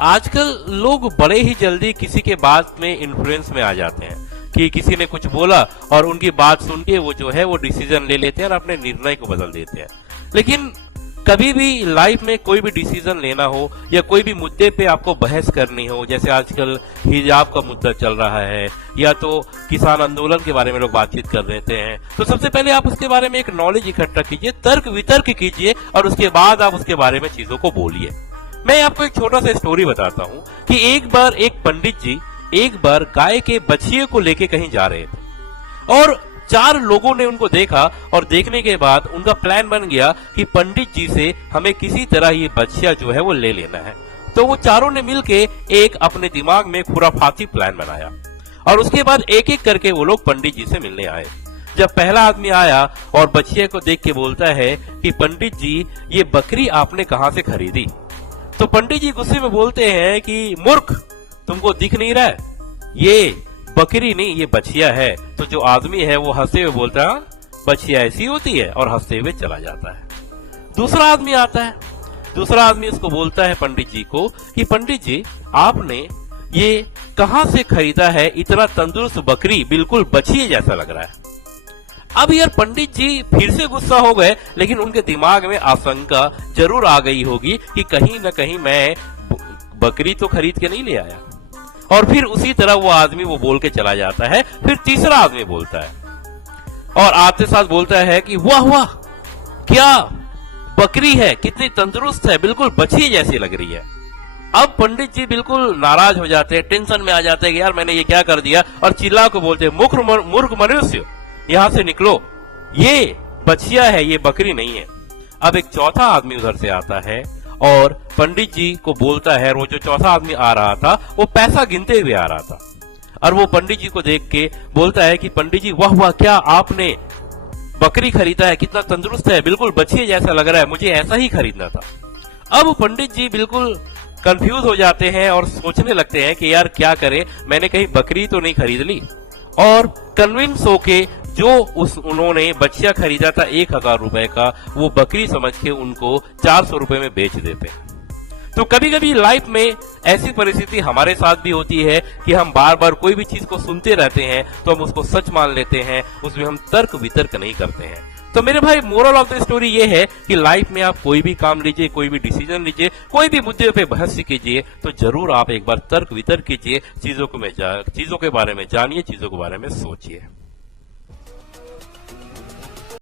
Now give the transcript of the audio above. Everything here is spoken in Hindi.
आजकल लोग बड़े ही जल्दी किसी के बात में इन्फ्लुएंस में आ जाते हैं कि किसी ने कुछ बोला और उनकी बात सुन के वो जो है वो डिसीजन ले लेते हैं और अपने निर्णय को बदल देते हैं। लेकिन कभी भी लाइफ में कोई भी डिसीजन लेना हो या कोई भी मुद्दे पे आपको बहस करनी हो, जैसे आजकल हिजाब का मुद्दा चल रहा है या तो किसान आंदोलन के बारे में लोग बातचीत कर रहे हैं, तो सबसे पहले आप उसके बारे में एक नॉलेज इकट्ठा कीजिए, तर्क वितर्क कीजिए और उसके बाद आप उसके बारे में चीजों को बोलिए। मैं आपको एक छोटा सा स्टोरी बताता हूँ कि एक बार एक पंडित जी एक बार गाय के बछिए को लेके कहीं जा रहे थे और 4 लोगों ने उनको देखा और देखने के बाद उनका प्लान बन गया कि पंडित जी से हमें किसी तरह ये बछिया जो है वो ले लेना है। तो वो चारों ने मिलके एक अपने दिमाग में खुराफाती प्लान बनाया और उसके बाद एक एक करके वो लोग पंडित जी से मिलने आए। जब पहला आदमी आया और बछिए को देख के बोलता है कि पंडित जी ये बकरी आपने कहाँ से खरीदी? तो पंडित जी गुस्से में बोलते हैं कि मूर्ख, तुमको दिख नहीं रहा है? ये बकरी नहीं, ये बछिया है। तो जो आदमी है वो हंसते हुए बोलता है बछिया ऐसी होती है और हंसते हुए चला जाता है। दूसरा आदमी आता है, दूसरा आदमी उसको बोलता है पंडित जी को कि पंडित जी आपने ये कहां से खरीदा है? इतना तंदुरुस्त बकरी, बिल्कुल बछिए जैसा लग रहा है। अब यार पंडित जी फिर से गुस्सा हो गए, लेकिन उनके दिमाग में आशंका जरूर आ गई होगी कि कहीं न कहीं मैं बकरी तो खरीद के नहीं ले आया। और फिर उसी तरह वो आदमी वो बोल के चला जाता है। फिर तीसरा आदमी बोलता है और आते साथ बोलता है कि वाह वाह, क्या बकरी है, कितनी तंदुरुस्त है, बिल्कुल बछिए जैसी लग रही है। अब पंडित जी बिल्कुल नाराज हो जाते हैं, टेंशन में आ जाते हैं कि यार मैंने ये क्या कर दिया, और चिल्ला को बोलते हैं मूर्ख मनुष्य, यहां से निकलो, ये बछिया है, ये बकरी नहीं है। अब एक चौथा आदमी उधर से आता है और पंडित जी को बोलता है, और वो जो चौथा आदमी आ रहा था वो पैसा गिनते हुए आ रहा था और वो पंडित जी को देख के बोलता है कि पंडित जी वाह वाह, क्या आपने बकरी खरीदा है, कितना तंदुरुस्त है, बिल्कुल बछिए जैसा लग रहा है, मुझे ऐसा ही खरीदना था। अब पंडित जी बिल्कुल कंफ्यूज हो जाते हैं और सोचने लगते हैं कि यार क्या करें, मैंने कहीं बकरी तो नहीं खरीद ली। और कन्विंस होके जो उन्होंने बछिया खरीदा था 1000 रुपए का, वो बकरी समझ के उनको 400 रुपए में बेच देते हैं। तो कभी कभी लाइफ में ऐसी परिस्थिति हमारे साथ भी होती है कि हम बार बार कोई भी चीज को सुनते रहते हैं तो हम उसको सच मान लेते हैं, उसमें हम तर्क वितर्क नहीं करते हैं। तो मेरे भाई मोरल ऑफ द स्टोरी ये है कि लाइफ में आप कोई भी काम लीजिए, कोई भी डिसीजन लीजिए, कोई भी मुद्दे पे बहस कीजिए, तो जरूर आप एक बार तर्क वितर्क कीजिए, चीजों के बारे में जानिए, चीजों के बारे में सोचिए।